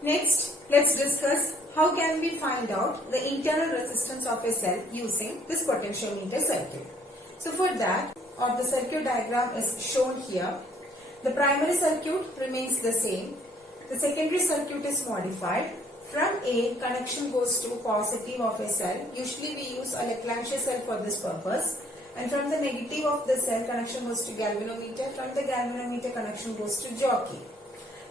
Next, let's discuss how can we find out the internal resistance of a cell using this potentiometer circuit. So for that, or the circuit diagram is shown here. The primary circuit remains the same. The secondary circuit is modified. From A, connection goes to positive of a cell. Usually we use a Leclanché cell for this purpose. And from the negative of the cell, connection goes to galvanometer. From the galvanometer, connection goes to jockey.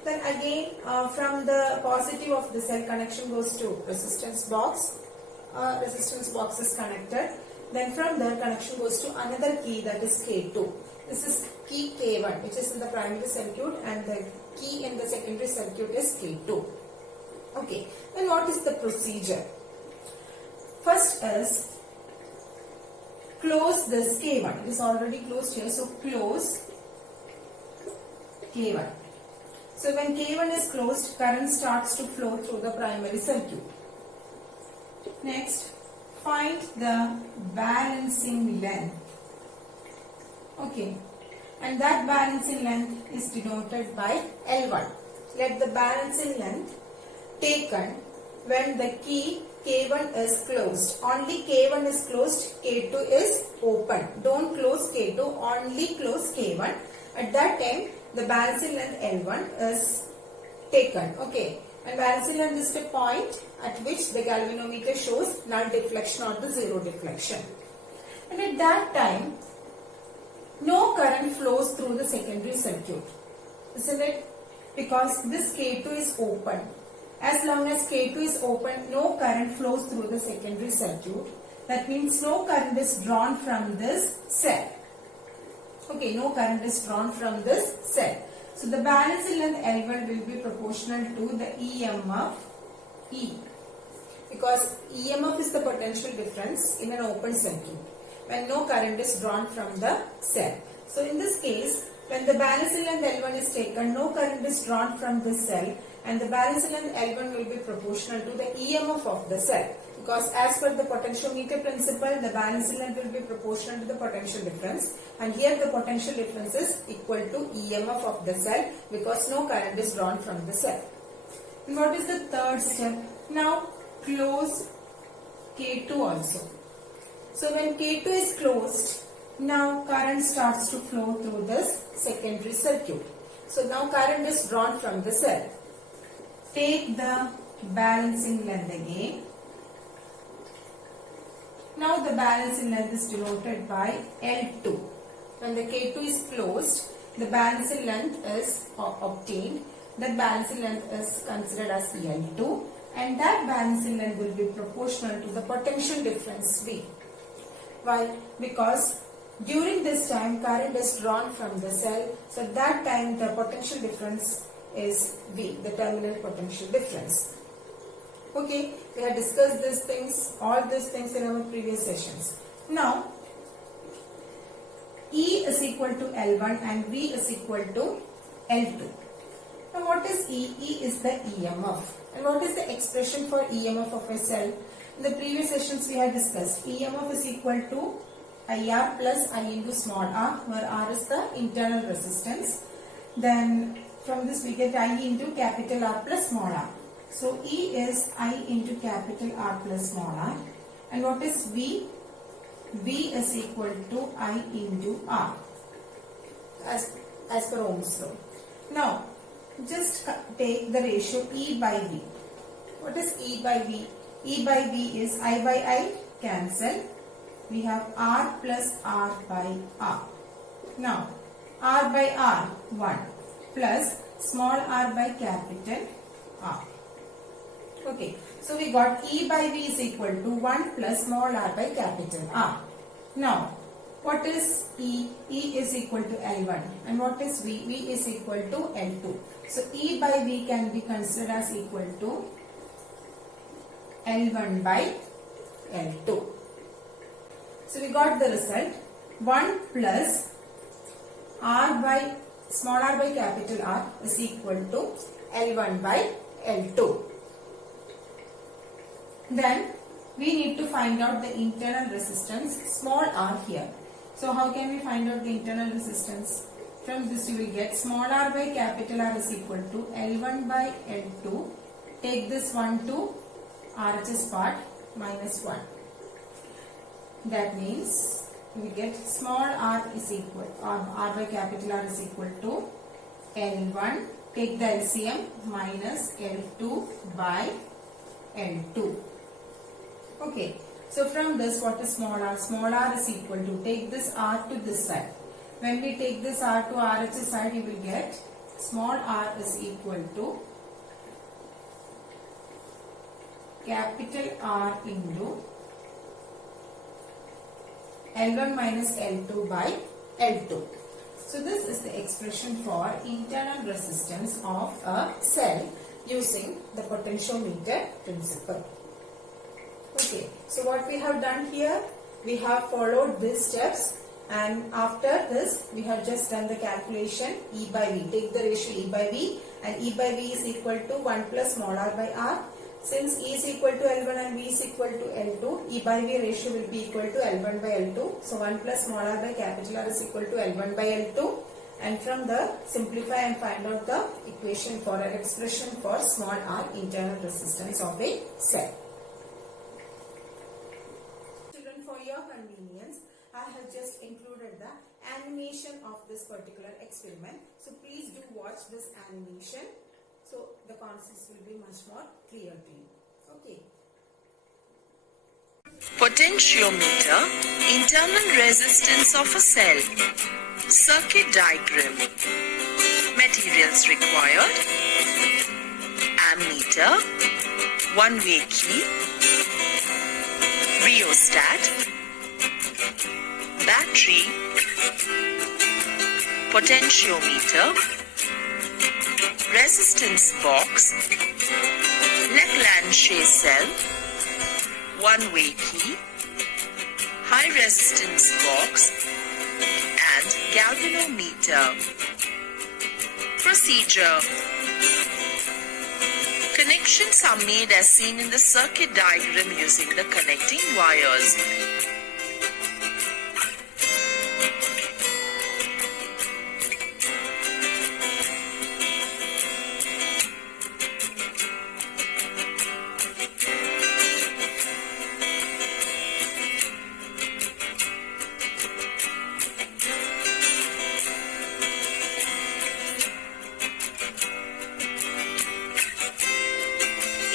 Then again, from the positive of the cell, connection goes to resistance box. Resistance box is connected. Then from there, connection goes to another key, that is K2. This is key K1, which is in the primary circuit, and the key in the secondary circuit is K2. Okay, then what is the procedure? First is close this K1. It is already closed here, so close K1. So when K1 is closed, current starts to flow through the primary circuit. Next, find the balancing length. Okay, and that balancing length is denoted by L1. Let the balancing length taken when the key K1 is closed. Only K1 is closed, K2 is open. Don't close K2, only close K1. At that time, the balancing length L1 is taken. Okay, and balancing length is the point at which the galvanometer shows null deflection or the zero deflection. And at that time, no current flows through the secondary circuit, isn't it? Because this K2 is open. As long as K2 is open, no current flows through the secondary circuit. That means no current is drawn from this cell. Okay, no current is drawn from this cell. So the balancing length L1 will be proportional to the EMF E. Because EMF is the potential difference in an open circuit when no current is drawn from the cell. So in this case, when the balancing length L1 is taken, no current is drawn from this cell, and the balancing length L1 will be proportional to the EMF of the cell. Because as per the potentiometer principle, the balancing length will be proportional to the potential difference, and here the potential difference is equal to EMF of the cell because no current is drawn from the cell. And what is the third step? Now close K2 also. So when K2 is closed, now current starts to flow through this secondary circuit. So now current is drawn from the cell. Take the balancing length again. Now the balancing length is denoted by L2. When the K2 is closed, the balancing length is obtained. That balancing length is considered as L2, and that balancing length will be proportional to the potential difference V. Why? Because during this time current is drawn from the cell, so at that time the potential difference is V, the terminal potential difference. Okay, we have discussed these things, all these things in our previous sessions. Now, E is equal to L1 and V is equal to L2. Now what is E? E is the EMF. And what is the expression for EMF of a cell? In the previous sessions we had discussed EMF is equal to IR plus I into small r, where R is the internal resistance. Then from this we get I into capital R plus small r. So E is I into capital R plus small r. And what is V? V is equal to I into R as per Ohm's law. Now just take the ratio E by V. What is E by V? E by V is I by I cancel. We have R plus R by R. Now R by R 1 plus small r by capital R. Okay, so we got E by V is equal to 1 plus small r by capital R. Now, what is E? E is equal to L1. And what is V? V is equal to L2. So, E by V can be considered as equal to L1 by L2. So, we got the result 1 plus R by small r by capital R is equal to L1 by L2. Then we need to find out the internal resistance small r here. So how can we find out the internal resistance? From this you will get small r by capital R is equal to L1 by L2 take this one to RHS part minus 1. That means we get small r is equal, r by capital R is equal to L1, take the LCM, minus L2 by L2. Okay, so from this what is small r? Small r is equal to, take this r to this side. When we take this r to RHS side, you will get small r is equal to capital R into L1 minus L2 by L2. So this is the expression for internal resistance of a cell using the potentiometer principle. Okay, so what we have done here, we have followed these steps, and after this we have just done the calculation E by V. Take the ratio E by V, and E by V is equal to 1 plus small r by r. Since E is equal to L1 and V is equal to L2, E by V ratio will be equal to L1 by L2. So 1 plus small r by capital R is equal to L1 by L2. And from the simplify and find out the equation for an expression for small r internal resistance of a cell. Children, for your convenience, I have just included the animation of this particular experiment. So please do watch this animation. So the concepts will be much more clear to you. Okay. Potentiometer, internal resistance of a cell. Circuit diagram. Materials required. Ammeter, one-way key, rheostat, battery, potentiometer, resistance box, Leclanché cell, one-way key, high resistance box, and galvanometer. Procedure. Connections are made as seen in the circuit diagram using the connecting wires.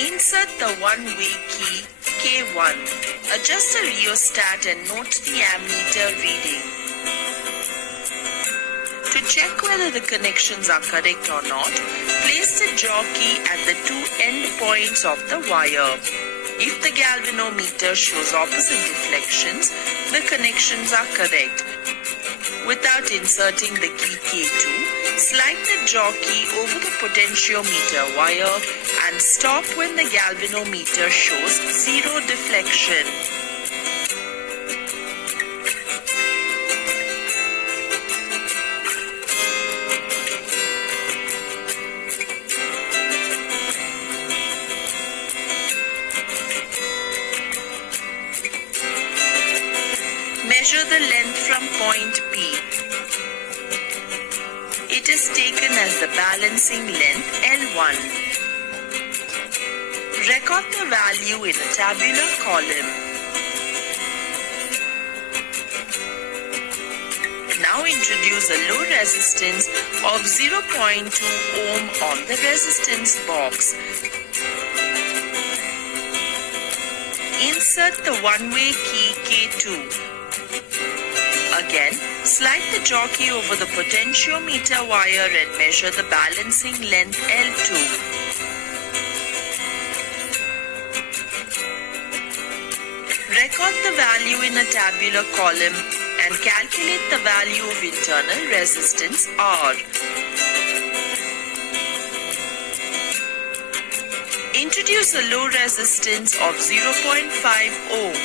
Insert the one-way key K1. Adjust the rheostat and note the ammeter reading. To check whether the connections are correct or not, place the jockey at the two end points of the wire. If the galvanometer shows opposite deflections, the connections are correct. Without inserting the key K2, slide the jockey over the potentiometer wire and stop when the galvanometer shows zero deflection. Measure the length from point P. It is taken as the balancing length L1. Record the value in a tabular column. Now introduce a low resistance of 0.2 ohm on the resistance box. Insert the one-way key K2. Again, slide the jockey over the potentiometer wire and measure the balancing length L2. Record the value in a tabular column and calculate the value of internal resistance R. Introduce a low resistance of 0.5 ohm.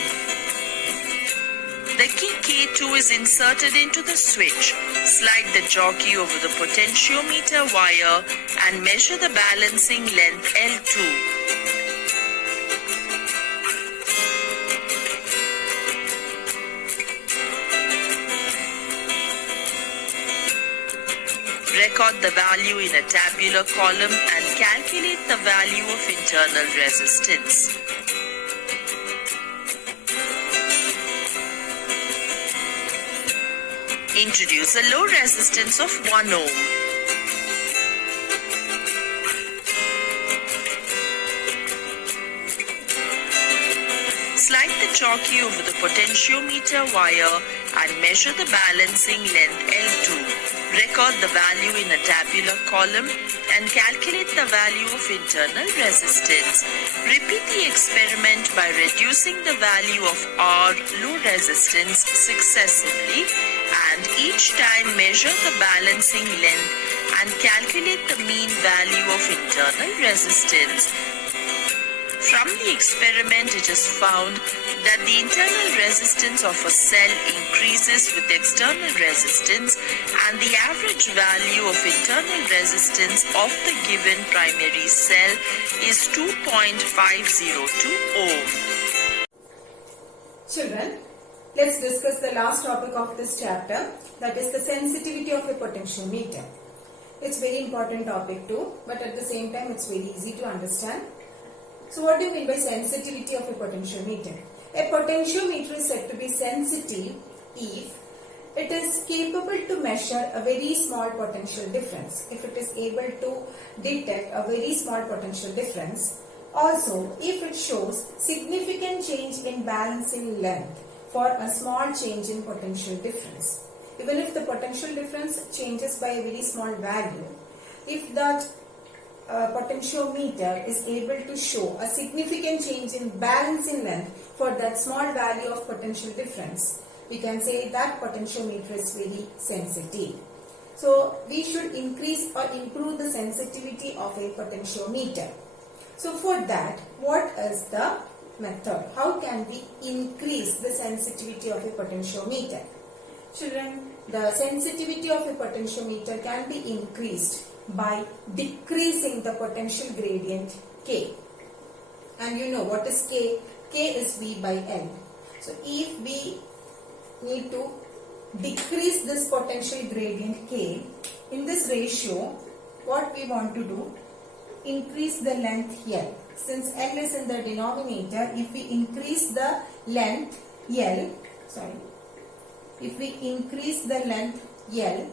The key K2 is inserted into the switch. Slide the jockey over the potentiometer wire and measure the balancing length L2. Record the value in a tabular column and calculate the value of internal resistance. Introduce a low resistance of 1 ohm. Slide the jockey over the potentiometer wire and measure the balancing length L2. Record the value in a tabular column and calculate the value of internal resistance. Repeat the experiment by reducing the value of R low resistance successively, and each time measure the balancing length and calculate the mean value of internal resistance. From the experiment, it is found that the internal resistance of a cell increases with external resistance, and the average value of internal resistance of the given primary cell is 2.502 ohm. Children, let's discuss the last topic of this chapter, that is the sensitivity of a potentiometer. It's very important topic too, but at the same time it's very easy to understand. So what do you mean by sensitivity of a potentiometer? A potentiometer is said to be sensitive if it is capable to measure a very small potential difference, if it is able to detect a very small potential difference. Also, if it shows significant change in balancing length for a small change in potential difference. Even if the potential difference changes by a very small value, if that potentiometer is able to show a significant change in balancing length for that small value of potential difference, we can say that potentiometer is very sensitive. So we should increase or improve the sensitivity of a potentiometer. So for that, what is the method? How can we increase the sensitivity of a potentiometer? Children, the sensitivity of a potentiometer can be increased by decreasing the potential gradient K. And you know what is K? K is V by L. So if we need to decrease this potential gradient K, in this ratio, what we want to do? Increase the length L. Since L is in the denominator, if we increase the length L, if we increase the length L,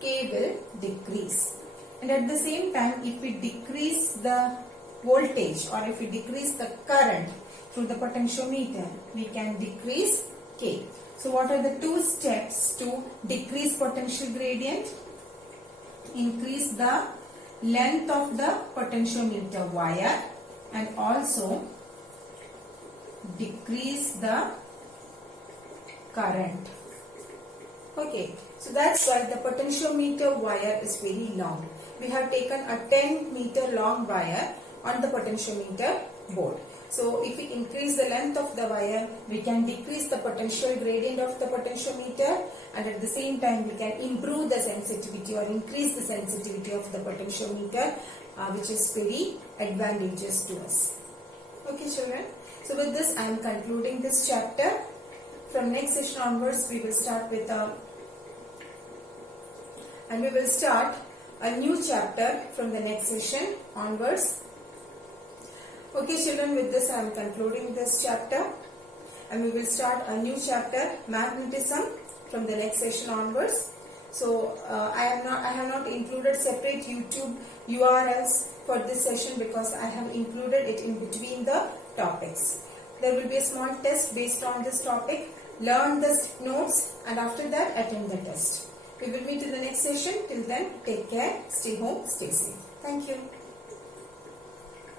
K will decrease. And at the same time, if we decrease the voltage or if we decrease the current through the potentiometer, we can decrease K. So what are the two steps to decrease potential gradient? Increase the length of the potentiometer wire and also decrease the current. Okay, so that's why the potentiometer wire is very long. We have taken a 10 meter long wire on the potentiometer board. So if we increase the length of the wire, we can decrease the potential gradient of the potentiometer, and at the same time we can improve the sensitivity or increase the sensitivity of the potentiometer, which is very advantageous to us. Okay children, so with this I am concluding this chapter. From next session onwards we will start with a new chapter from the next session onwards. Okay children, with this I am concluding this chapter and we will start a new chapter, magnetism, from the next session onwards. So I have not included separate YouTube URLs for this session because I have included it in between the topics. There will be a small test based on this topic. Learn the notes and after that attend the test. We will meet in the next session. Till then, take care, stay home, stay safe. Thank you.